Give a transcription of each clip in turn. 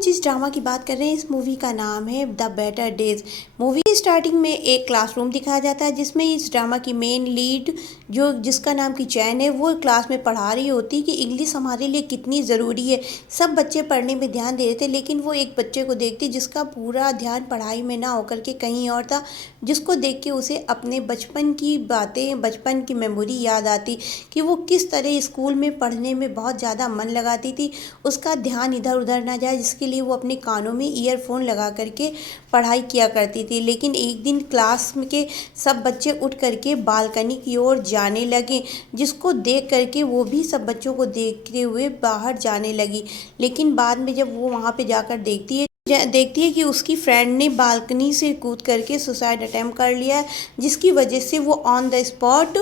हम जिस ड्रामा की बात कर रहे हैं इस मूवी का नाम है the better days. Movie starting में एक क्लासरूम दिखाया जाता है जिसमें इस ड्रामा की मेन लीड जो जिसका नाम की चैन है वो क्लास में पढ़ा रही होती कि इंग्लिश हमारे लिए कितनी ज़रूरी है। सब बच्चे पढ़ने में ध्यान दे रहे थे लेकिन वो एक बच्चे को देखती जिसका पूरा ध्यान पढ़ाई में ना होकर के कहीं और था, जिसको देख के उसे अपने बचपन की बातें बचपन की मेमोरी याद आती कि वो किस तरह स्कूल में पढ़ने में बहुत ज़्यादा मन लगाती थी। उसका ध्यान इधर उधर ना जाए जिसके लिए वो अपने कानों में ईयरफोन लगा करके पढ़ाई किया करती थी। लेकिन एक दिन क्लास में के सब बच्चे उठ करके बालकनी की ओर जाने लगे, जिसको देख करके वो भी सब बच्चों को देखते हुए बाहर जाने लगी। लेकिन बाद में जब वो वहाँ पे जाकर देखती है कि उसकी फ्रेंड ने बालकनी से कूद करके सुसाइड अटेम्प्ट कर लिया है, जिसकी वजह से वो ऑन द स्पॉट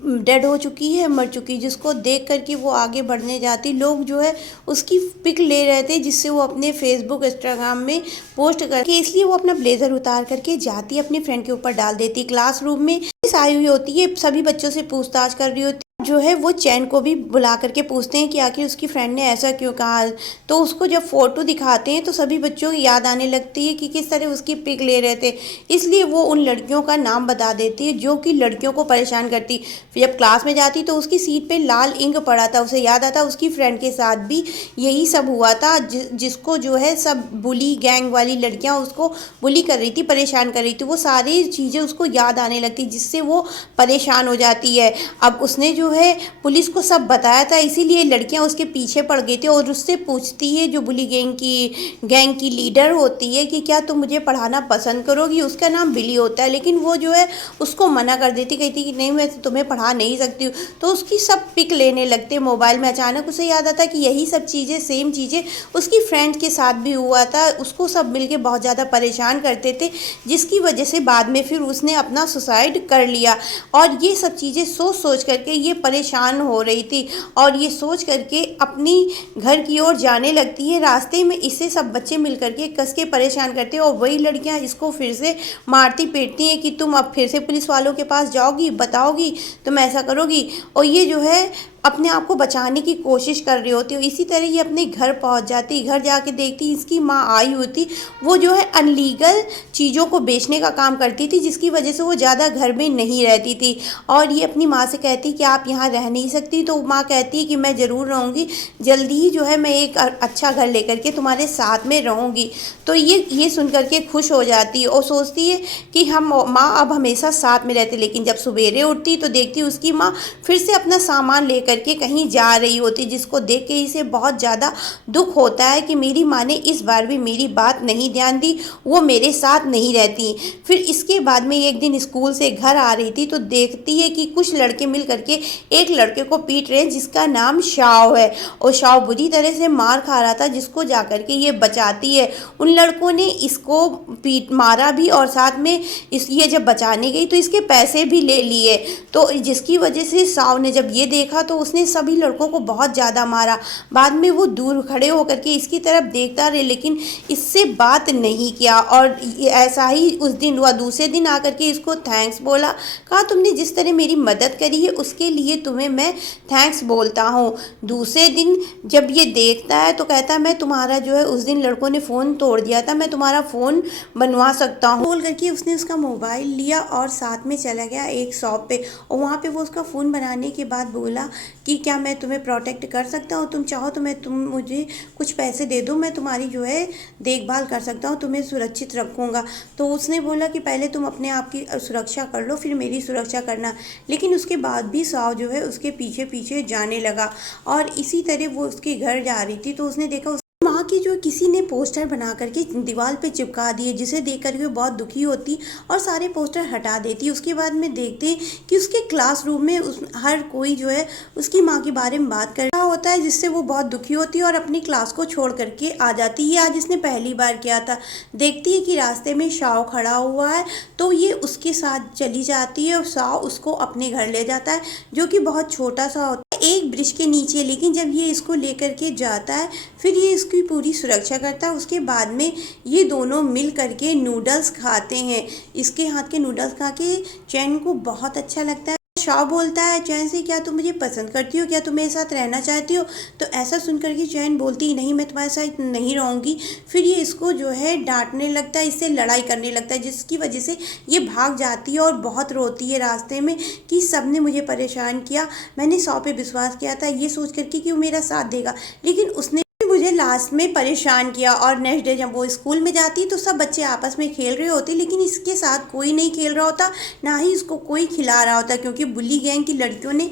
डेड हो चुकी है, मर चुकी है। जिसको देख करके वो आगे बढ़ने जाती, लोग जो है उसकी पिक ले रहे थे जिससे वो अपने फेसबुक इंस्टाग्राम में पोस्ट करके, इसलिए वो अपना ब्लेजर उतार करके जाती अपनी फ्रेंड के ऊपर डाल देती। क्लासरूम में आई हुई होती है, सभी बच्चों से पूछताछ कर रही होती जो है। वो चैन को भी बुला करके पूछते हैं कि आखिर उसकी फ्रेंड ने ऐसा क्यों कहा। तो उसको जब फोटो दिखाते हैं तो सभी बच्चों की याद आने लगती है कि किस तरह उसकी पिक ले रहे थे, इसलिए वो उन लड़कियों का नाम बता देती है जो कि लड़कियों को परेशान करती। फिर जब क्लास में जाती तो उसकी सीट पे लाल इंक पड़ा था, उसे याद आता उसकी फ्रेंड के साथ भी यही सब हुआ था, जिसको जो है सब बुली गैंग वाली लड़कियां उसको बुली कर रही थी, परेशान कर रही थी। वो सारी चीज़ें उसको याद आने लगती जिससे वो परेशान हो जाती है। अब उसने जो है पुलिस को सब बताया था, इसीलिए लड़कियां उसके पीछे पड़ गई थी और उससे पूछती है जो बुली गैंग की लीडर होती है कि क्या तुम मुझे पढ़ाना पसंद करोगी। उसका नाम बिली होता है, लेकिन वो जो है उसको मना कर देती, कहती कि नहीं मैं तुम्हें पढ़ा नहीं सकती हूँ। तो उसकी सब पिक लेने लगते मोबाइल में। अचानक उसे याद आता कि यही सब चीज़ें सेम चीज़ें उसकी फ्रेंड के साथ भी हुआ था, उसको सब मिलके बहुत ज़्यादा परेशान करते थे, जिसकी वजह से बाद में फिर उसने अपना सुसाइड कर लिया। और ये सब चीज़ें सोच सोच करके ये परेशान हो रही थी और ये सोच करके अपनी घर की ओर जाने लगती है। रास्ते में इससे सब बच्चे मिल करके कस के परेशान करते हैं और वही लड़कियां इसको फिर से मारती पीटती हैं कि तुम अब फिर से पुलिस वालों के पास जाओगी, बताओगी, तुम ऐसा करोगी। और ये जो है अपने आप को बचाने की कोशिश कर रही होती है। इसी तरह ये अपने घर पहुंच जाती, घर जाके देखती इसकी माँ आई होती, वो जो है अनलीगल चीज़ों को बेचने का काम करती थी, जिसकी वजह से वो ज़्यादा घर में नहीं रहती थी। और ये अपनी माँ से कहती कि आप यहाँ रह नहीं सकती, तो माँ कहती है कि मैं ज़रूर रहूँगी, जल्दी ही जो है मैं एक अच्छा घर लेकर के तुम्हारे साथ में रहूँगी। तो ये सुन करके खुश हो जाती है और सोचती है कि हम माँ अब हमेशा साथ में रहते। लेकिन जब सवेरे उठती तो देखती उसकी माँ फिर से अपना सामान ले करके कहीं जा रही होती, जिसको देख के इसे बहुत ज़्यादा दुख होता है कि मेरी माँ ने इस बार भी मेरी बात नहीं ध्यान दी, वो मेरे साथ नहीं रहती। फिर इसके बाद में एक दिन स्कूल से घर आ रही थी तो देखती है कि कुछ लड़के मिल करके एक लड़के को पीट रहे हैं जिसका नाम शाओ है, और शाओ बुरी तरह से मार खा रहा था, जिसको जा करके ये बचाती है। उन लड़कों ने इसको पीट मारा भी और साथ में ये जब बचाने गई तो इसके पैसे भी ले लिए। तो जिसकी वजह से शाओ ने जब ये देखा तो उसने सभी लड़कों को बहुत ज़्यादा मारा। बाद में वो दूर खड़े होकर के इसकी तरफ देखता रहे लेकिन इससे बात नहीं किया। और ऐसा ही उस दिन हुआ। दूसरे दिन आकर के इसको थैंक्स बोला, कहा तुमने जिस तरह मेरी मदद करी है उसके लिए तुम्हें मैं थैंक्स बोलता हूँ। दूसरे दिन जब ये देखता है तो कहता है मैं तुम्हारा जो है उस दिन लड़कों ने फ़ोन तोड़ दिया था, मैं तुम्हारा फ़ोन बनवा सकता हूँ। बोल करके उसने उसका मोबाइल लिया और साथ में चला गया एक शॉप पे, और वहाँ पे वो उसका फ़ोन बनाने के बाद बोला कि क्या मैं तुम्हें प्रोटेक्ट कर सकता हूँ, तुम चाहो तो तुम मुझे कुछ पैसे दे दो, मैं तुम्हारी जो है देखभाल कर सकता हूँ, तुम्हें सुरक्षित रखूँगा। तो उसने बोला कि पहले तुम अपने आप की सुरक्षा कर लो फिर मेरी सुरक्षा करना। लेकिन उसके बाद भी साव जो है उसके पीछे पीछे जाने लगा और इसी तरह वो उसके घर जा रही थी तो उसने देखा माँ की जो किसी ने पोस्टर बना करके दीवार पे चिपका दिए, जिसे देख करके वो बहुत दुखी होती और सारे पोस्टर हटा देती। उसके बाद में देखते कि उसके क्लासरूम में हर कोई जो है उसकी माँ के बारे में बात कर रहा होता है, जिससे वो बहुत दुखी होती है और अपनी क्लास को छोड़ करके आ जाती है। ये आज इसने पहली बार किया था। देखती है कि रास्ते में शाओ खड़ा हुआ है तो ये उसके साथ चली जाती है और शाओ उसको अपने घर ले जाता है, जो कि बहुत छोटा सा होता है एक ब्रिज के नीचे। लेकिन जब ये इसको लेकर के जाता है फिर ये इसकी पूरी सुरक्षा करता है। उसके बाद में ये दोनों मिल करके नूडल्स खाते हैं। इसके हाथ के नूडल्स खा के चैन को बहुत अच्छा लगता है। शाओ बोलता है चैन से, क्या तुम मुझे पसंद करती हो, क्या तुम मेरे साथ रहना चाहती हो। तो ऐसा सुनकर के चैन बोलती नहीं, मैं तुम्हारे साथ नहीं रहूँगी। फिर ये इसको जो है डांटने लगता है, इससे लड़ाई करने लगता है, जिसकी वजह से ये भाग जाती है और बहुत रोती है रास्ते में कि सबने मुझे परेशान किया, मैंने शाओ पे विश्वास किया था ये सोच करके कि वो मेरा साथ देगा, लेकिन उसने मुझे लास्ट में परेशान किया। और नेक्स्ट डे जब वो स्कूल में जाती तो सब बच्चे आपस में खेल रहे होते, लेकिन इसके साथ कोई नहीं खेल रहा होता, ना ही इसको कोई खिला रहा होता, क्योंकि बुली गैंग की लड़कियों ने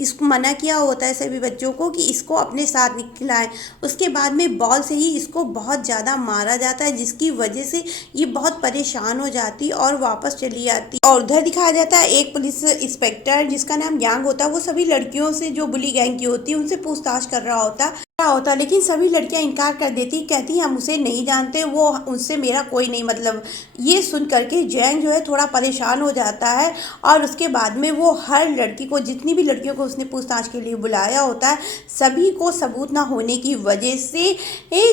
इसको मना किया होता है सभी बच्चों को कि इसको अपने साथ नहीं खिलाएं। उसके बाद में बॉल से ही इसको बहुत ज़्यादा मारा जाता है, जिसकी वजह से ये बहुत परेशान हो जाती और वापस चली आती। और उधर दिखाया जाता है एक पुलिस इंस्पेक्टर जिसका नाम यांग होता है, वो सभी लड़कियों से जो बुली गैंग की होती है उनसे पूछताछ कर रहा होता, लेकिन सभी लड़कियां इनकार कर देती, कहती हम उसे नहीं जानते, वो उनसे मेरा कोई नहीं मतलब। ये सुन करके जैंग जो है थोड़ा परेशान हो जाता है और उसके बाद में वो हर लड़की को, जितनी भी लड़कियों को उसने पूछताछ के लिए बुलाया होता है, सभी को सबूत ना होने की वजह से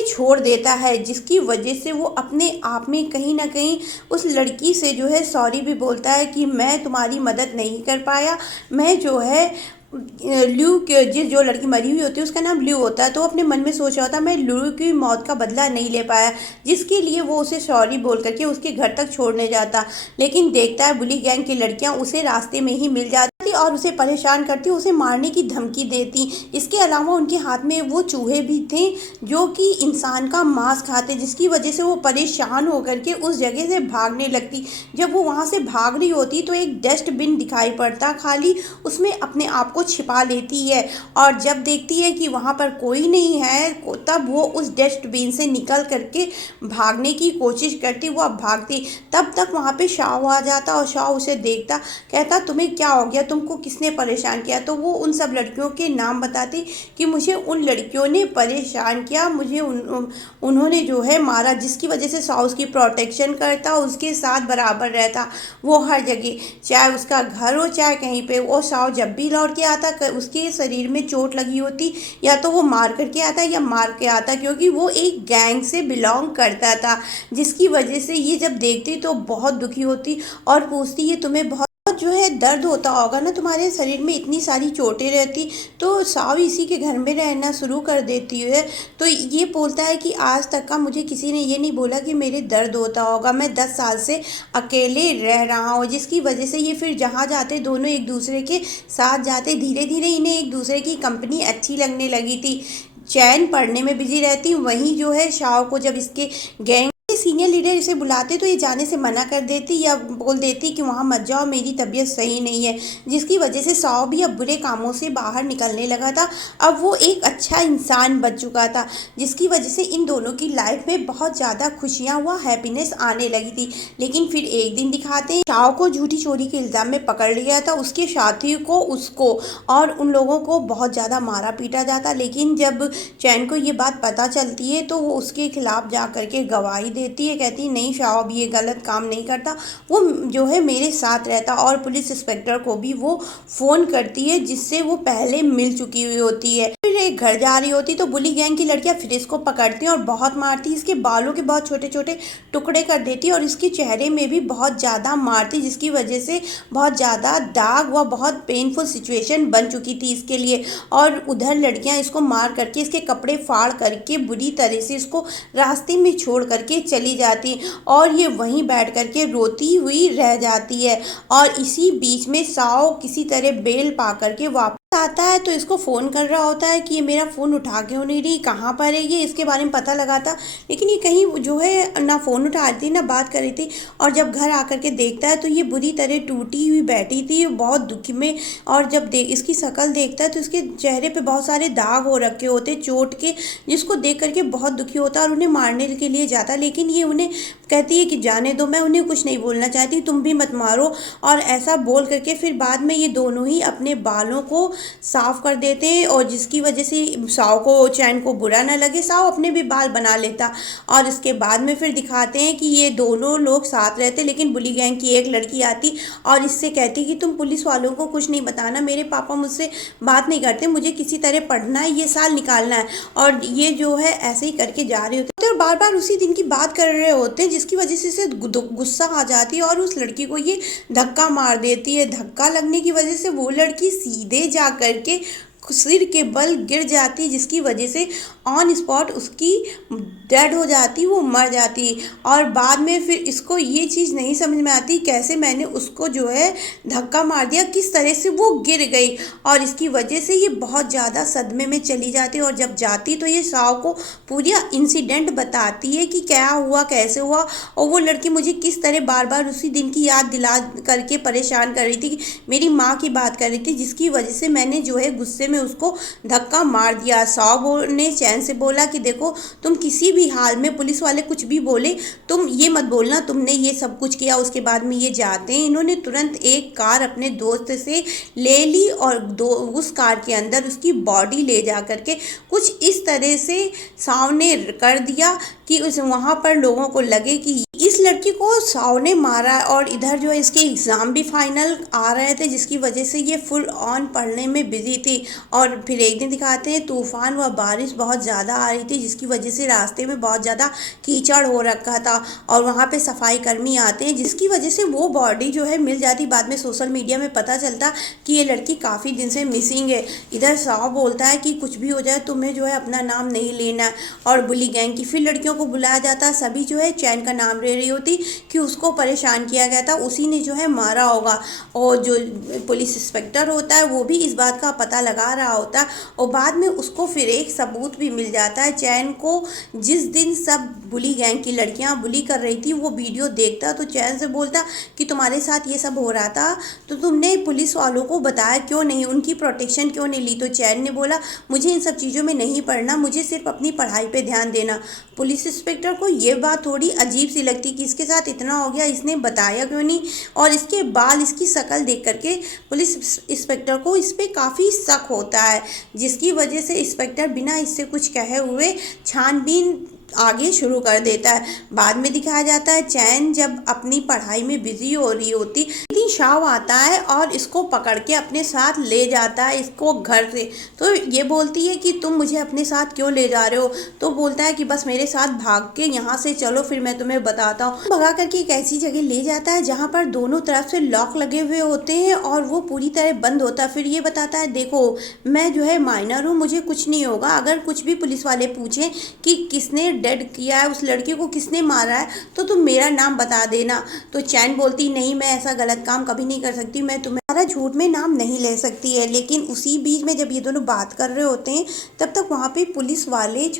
छोड़ देता है, जिसकी वजह से वो अपने आप में कहीं ना कहीं उस लड़की से जो है सॉरी भी बोलता है कि मैं तुम्हारी मदद नहीं कर पाया, मैं जो है ल्यू के जो लड़की मरी हुई होती है उसका नाम ल्यू होता है, तो अपने मन में सोच रहा होता है मैं ल्यू की मौत का बदला नहीं ले पाया, जिसके लिए वो उसे सॉरी बोल करके उसके घर तक छोड़ने जाता। लेकिन देखता है बुली गैंग की लड़कियां उसे रास्ते में ही मिल जाती और उसे परेशान करती, उसे मारने की धमकी देती। इसके अलावा उनके हाथ में वो चूहे भी थे जो कि इंसान का मांस खाते, जिसकी वजह से वो परेशान होकर के उस जगह से भागने लगती। जब वो वहाँ से भाग रही होती तो एक डस्टबिन दिखाई पड़ता खाली, उसमें अपने आप को छिपा लेती है और जब देखती है कि वहाँ पर कोई नहीं है तब वो उस डस्टबिन से निकल करके भागने की कोशिश करती। वो अब भागती, तब तक वहाँ पे शाओ आ जाता और शाओ उसे देखता, कहता तुम्हें क्या हो गया, तुमको किसने परेशान किया। तो वो उन सब लड़कियों के नाम बताती कि मुझे उन लड़कियों ने परेशान किया, मुझे उन्होंने जो है मारा, जिसकी वजह से शाओ उसकी प्रोटेक्शन करता, उसके साथ बराबर रहता वो हर जगह, चाहे उसका घर हो चाहे कहीं पे। वो शाओ जब भी लौट के आता उसके शरीर में चोट लगी होती, या तो वो मार करके आता या मार के आता, क्योंकि वो एक गैंग से बिलोंग करता था, जिसकी वजह से ये जब देखती तो बहुत दुखी होती और पूछती ये तुम्हें बहुत जो है दर्द होता होगा ना, तुम्हारे शरीर में इतनी सारी चोटें रहती। तो शाओ इसी के घर में रहना शुरू कर देती है। तो ये बोलता है कि आज तक का मुझे किसी ने ये नहीं बोला कि मेरे दर्द होता होगा, मैं 10 साल से अकेले रह रहा हूँ, जिसकी वजह से ये फिर जहाँ जाते दोनों एक दूसरे के साथ जाते। धीरे धीरे इन्हें एक दूसरे की कंपनी अच्छी लगने लगी थी। चैन पढ़ने में बिजी रहती, वहीं जो है शाओ को जब इसके गैंग सीनियर लीडर इसे बुलाते तो ये जाने से मना कर देती या बोल देती कि वहाँ मत जाओ, मेरी तबीयत सही नहीं है, जिसकी वजह से शाओ भी अब बुरे कामों से बाहर निकलने लगा था। अब वो एक अच्छा इंसान बन चुका था, जिसकी वजह से इन दोनों की लाइफ में बहुत ज़्यादा खुशियाँ व हैप्पीनेस आने लगी थी। लेकिन फिर एक दिन दिखाते हैं शाओ को झूठी चोरी के इल्ज़ाम में पकड़ लिया था, उसके साथी को, उसको और उन लोगों को बहुत ज़्यादा मारा पीटा जाता। लेकिन जब चैन को ये बात पता चलती है तो वो उसके खिलाफ जा करके गवाही देती है, कहती नहीं शाओ भी ये गलत काम नहीं करता, वो जो है मेरे साथ रहता। और पुलिस इंस्पेक्टर को भी वो फ़ोन करती है जिससे वो पहले मिल चुकी हुई होती है। फिर एक घर जा रही होती तो बुली गैंग की लड़कियां फिर इसको पकड़ती हैं और बहुत मारती, इसके बालों के बहुत छोटे छोटे टुकड़े कर देती और इसके चेहरे में भी बहुत ज़्यादा मारती, जिसकी वजह से बहुत ज़्यादा दाग व बहुत पेनफुल सिचुएशन बन चुकी थी इसके लिए। और उधर लड़कियां इसको मार करके इसके कपड़े फाड़ करके बुरी तरह से इसको रास्ते में छोड़ करके चली जाती और ये वहीं बैठ करके रोती हुई रह जाती है। और इसी बीच में शाओ किसी तरह बेल पा करके वापस आता है तो इसको फ़ोन कर रहा होता है कि ये मेरा फ़ोन उठा क्यों नहीं रही, कहाँ पर है ये, इसके बारे में पता लगाता, लेकिन ये कहीं जो है ना फ़ोन उठा रही थी ना बात कर रही थी। और जब घर आकर के देखता है तो ये बुरी तरह टूटी हुई बैठी थी बहुत दुखी में। और जब इसकी शक्ल देखता है तो इसके चेहरे पे बहुत सारे दाग हो रखे होते चोट के, जिसको देख करके बहुत दुखी होता है और उन्हें मारने के लिए जाता, लेकिन ये उन्हें कहती है कि जाने दो, मैं उन्हें कुछ नहीं बोलना चाहती, तुम भी मत मारो। और ऐसा बोल करके फिर बाद में ये दोनों ही अपने बालों को साफ कर देते हैं और जिसकी वजह से शाओ को, चैन को बुरा ना लगे, शाओ अपने भी बाल बना लेता। और इसके बाद में फिर दिखाते हैं कि ये दोनों लोग साथ रहते, लेकिन बुली गैंग की एक लड़की आती और इससे कहती कि तुम पुलिस वालों को कुछ नहीं बताना, मेरे पापा मुझसे बात नहीं करते, मुझे किसी तरह पढ़ना है, ये साल निकालना है। और ये जो है ऐसे ही करके जा रहे होते और बार बार उसी दिन की बात कर रहे होते हैं, जिसकी वजह से इसे गुस्सा आ जाती है और उस लड़की को ये धक्का मार देती है। धक्का लगने की वजह से वो लड़की सीधे जा करके सिर के बल गिर जाती, जिसकी वजह से ऑन स्पॉट उसकी डेड हो जाती, वो मर जाती। और बाद में फिर इसको ये चीज़ नहीं समझ में आती कैसे मैंने उसको जो है धक्का मार दिया, किस तरह से वो गिर गई। और इसकी वजह से ये बहुत ज़्यादा सदमे में चली जाती और जब जाती तो ये साव को पूरा इंसिडेंट बताती है कि क्या हुआ, कैसे हुआ, और वो लड़की मुझे किस तरह बार बार उसी दिन की याद दिला करके परेशान कर रही थी, मेरी माँ की बात कर रही थी, जिसकी वजह से मैंने जो है गुस्से में उसको धक्का मार दिया। साव ने चैन से बोला कि देखो, तुम किसी भी हाल में पुलिस वाले कुछ भी बोले, तुम ये मत बोलना तुमने ये सब कुछ किया। उसके बाद में ये जाते हैं, इन्होंने तुरंत एक कार अपने दोस्त से ले ली और उस कार के अंदर उसकी बॉडी ले जा करके कुछ इस तरह से साव ने कर दिया कि उस वहाँ पर लोगों को लगे कि इस लड़की को साव ने मारा। और इधर जो है इसके एग्ज़ाम भी फाइनल आ रहे थे, जिसकी वजह से ये फुल ऑन पढ़ने में बिजी थी। और फिर एक दिन दिखाते हैं तूफान व बारिश बहुत ज़्यादा आ रही थी, जिसकी वजह से रास्ते में बहुत ज़्यादा कीचड़ हो रखा था और वहाँ पे सफाई कर्मी आते हैं, जिसकी वजह से वो बॉडी जो है मिल जाती। बाद में सोशल मीडिया में पता चलता कि ये लड़की काफ़ी दिन से मिसिंग है। इधर साव बोलता है कि कुछ भी हो जाए तुम्हें जो है अपना नाम नहीं लेना है, और बुली गैंग की फिर लड़कियों को बुलाया जाता। सभी जो है चैन का नाम ले रही होती कि उसको परेशान किया गया था, उसी ने जो है मारा होगा। और जो पुलिस इंस्पेक्टर होता है वो भी इस बात का पता लगा रहा होता है, और बाद में उसको फिर एक सबूत भी मिल जाता है। चैन को जिस दिन सब बुली गैंग की लड़कियां बुली कर रही थी वो वीडियो देखता, तो चैन से बोलता कि तुम्हारे साथ ये सब हो रहा था तो तुमने पुलिस वालों को बताया क्यों नहीं, उनकी प्रोटेक्शन क्यों नहीं ली। तो चैन ने बोला मुझे इन सब चीज़ों में नहीं पढ़ना, मुझे सिर्फ अपनी पढ़ाई पे ध्यान देना। पुलिस इंस्पेक्टर को ये बात थोड़ी अजीब सी लगती कि इसके साथ इतना हो गया, इसने बताया क्यों नहीं। और इसके बाल, इसकी शक्ल देख करके पुलिस इंस्पेक्टर को इस पर काफ़ी शक होता है, जिसकी वजह से इंस्पेक्टर बिना इससे कुछ कहे हुए छानबीन आगे शुरू कर देता है। बाद में दिखाया जाता है चैन जब अपनी पढ़ाई में बिजी हो रही होती, शाव आता है और इसको पकड़ के अपने साथ ले जाता है इसको घर से। तो ये बोलती है कि तुम मुझे अपने साथ क्यों ले जा रहे हो, तो बोलता है कि बस मेरे साथ भाग के यहाँ से चलो, फिर मैं तुम्हें बताता हूँ। भगा करके एक ऐसी जगह ले जाता है जहाँ पर दोनों तरफ से लॉक लगे हुए होते हैं और वो पूरी तरह बंद होता है। फिर ये बताता है देखो मैं जो है माइनर हूँ, मुझे कुछ नहीं होगा, अगर कुछ भी पुलिस वाले पूछें कि किसने डेड किया है, उस लड़की को किसने मारा है, तो तुम मेरा नाम बता देना। तो चैन बोलती नहीं, मैं ऐसा गलत काम कभी नहीं कर सकती, मैं तुम्हारा झूठ में नाम नहीं ले सकती है। लेकिन उसी बीच में जब ये दोनों बात कर रहे होते हैं तब तक वहाँ पे पुलिस वाले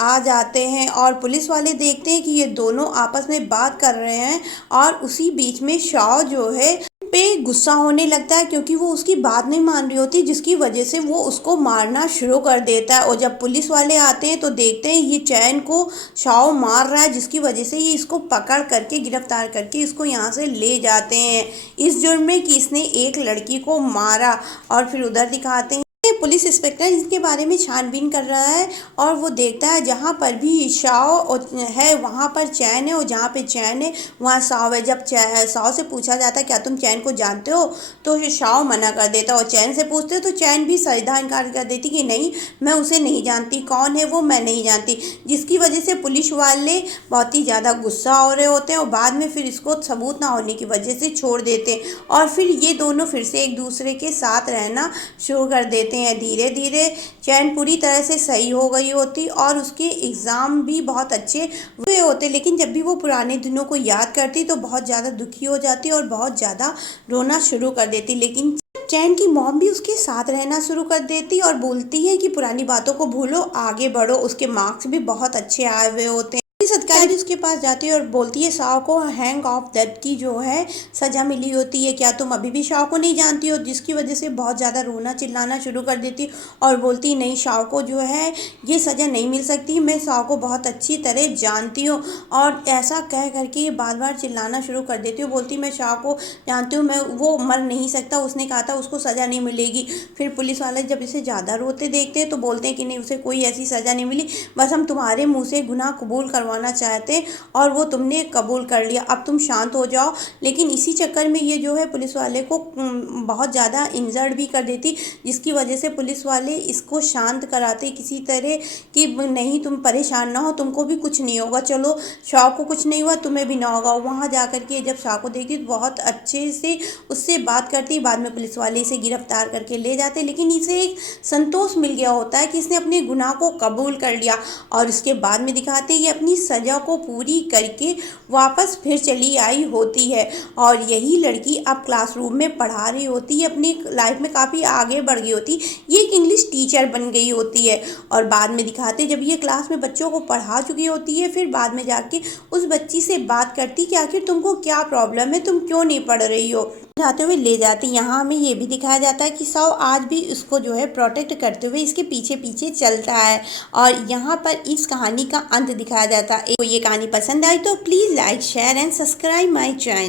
आ जाते हैं और पुलिस वाले देखते हैं कि ये दोनों आपस में बात कर रहे हैं। और उसी बीच में शाव जो है पे गुस्सा होने लगता है क्योंकि वो उसकी बात नहीं मान रही होती, जिसकी वजह से वो उसको मारना शुरू कर देता है। और जब पुलिस वाले आते हैं तो देखते हैं ये चैन को शाव मार रहा है, जिसकी वजह से ये इसको पकड़ करके गिरफ्तार करके इसको यहाँ से ले जाते हैं इस जुर्म में कि इसने एक लड़की को मारा। और फिर उधर दिखाते हैं पुलिस इंस्पेक्टर इसके बारे में छानबीन कर रहा है और वो देखता है जहाँ पर भी शाव है वहाँ पर चैन है, और जहाँ पे चैन है वहाँ साव है। जब साव से पूछा जाता है क्या तुम चैन को जानते हो, तो शाव मना कर देता, और चैन से पूछते हो तो चैन भी सीधा इनकार कर देती कि नहीं मैं उसे नहीं जानती, कौन है वो मैं नहीं जानती। जिसकी वजह से पुलिस वाले बहुत ही ज़्यादा गुस्सा हो रहे होते हैं और बाद में फिर इसको सबूत ना होने की वजह से छोड़ देते हैं। और फिर ये दोनों फिर से एक दूसरे के साथ रहना शुरू कर देते हैं। धीरे धीरे चैन पूरी तरह से सही हो गई होती और उसके एग्ज़ाम भी बहुत अच्छे हुए होते, लेकिन जब भी वो पुराने दिनों को याद करती तो बहुत ज़्यादा दुखी हो जाती और बहुत ज़्यादा रोना शुरू कर देती। लेकिन चैन की मॉम भी उसके साथ रहना शुरू कर देती और बोलती है कि पुरानी बातों को भूलो, आगे बढ़ो। उसके मार्क्स भी बहुत अच्छे आए हुए होते हैं। अधिकारी उसके पास जाती है और बोलती है शाव को हैंग ऑफ डेथ की जो है सज़ा मिली होती है, क्या तुम अभी भी शाव को नहीं जानती हो। जिसकी वजह से बहुत ज़्यादा रोना चिल्लाना शुरू कर देती और बोलती नहीं शाव को जो है ये सज़ा नहीं मिल सकती, मैं शाव को बहुत अच्छी तरह जानती हूँ। और ऐसा कह करके ये बार बार चिल्लाना शुरू कर देती हूँ, बोलती मैं शाव को जानती हूँ, मैं वो मर नहीं सकता, उसने कहा था उसको सज़ा नहीं मिलेगी। फिर पुलिस वाले जब इसे ज़्यादा रोते देखते हैं तो बोलते हैं कि नहीं उसे कोई ऐसी सज़ा नहीं मिली, बस हम तुम्हारे मुँह से गुनाह कबूल करवाना चाहते थे और वो तुमने कबूल कर लिया, अब तुम शांत हो जाओ। लेकिन इसी चक्कर में ये जो है पुलिस वाले को बहुत ज़्यादा इंजर्ड भी कर देती, जिसकी वजह से पुलिस वाले इसको शांत कराते किसी तरह कि नहीं तुम परेशान ना हो, तुमको भी कुछ नहीं होगा, चलो शाह को कुछ नहीं हुआ तुम्हें भी ना होगा। वहाँ जा कर के जब शाह को देखती तो बहुत अच्छे से उससे बात करती, बाद में पुलिस वाले इसे गिरफ्तार करके ले जाते। लेकिन इसे एक संतोष मिल गया होता है कि इसने अपने गुनाह को कबूल कर लिया, और इसके बाद में दिखाते हैं ये अपनी सज़ा को पूरी करके वापस फिर चली आई होती है। और यही लड़की अब क्लासरूम में पढ़ा रही होती है, अपनी लाइफ में काफ़ी आगे बढ़ गई होती, ये एक इंग्लिश टीचर बन गई होती है। और बाद में दिखाते जब ये क्लास में बच्चों को पढ़ा चुकी होती है, फिर बाद में जाके उस बच्ची से बात करती कि आखिर तुमको क्या प्रॉब्लम है, तुम क्यों नहीं पढ़ रही हो, जाते हुए ले जाती। यहाँ हमें ये भी दिखाया जाता है कि सौ आज भी उसको जो है प्रोटेक्ट करते हुए इसके पीछे पीछे चलता है। और यहाँ पर इस कहानी का अंत दिखाया जाता है। ये कहानी पसंद आई तो please like share and subscribe my channel.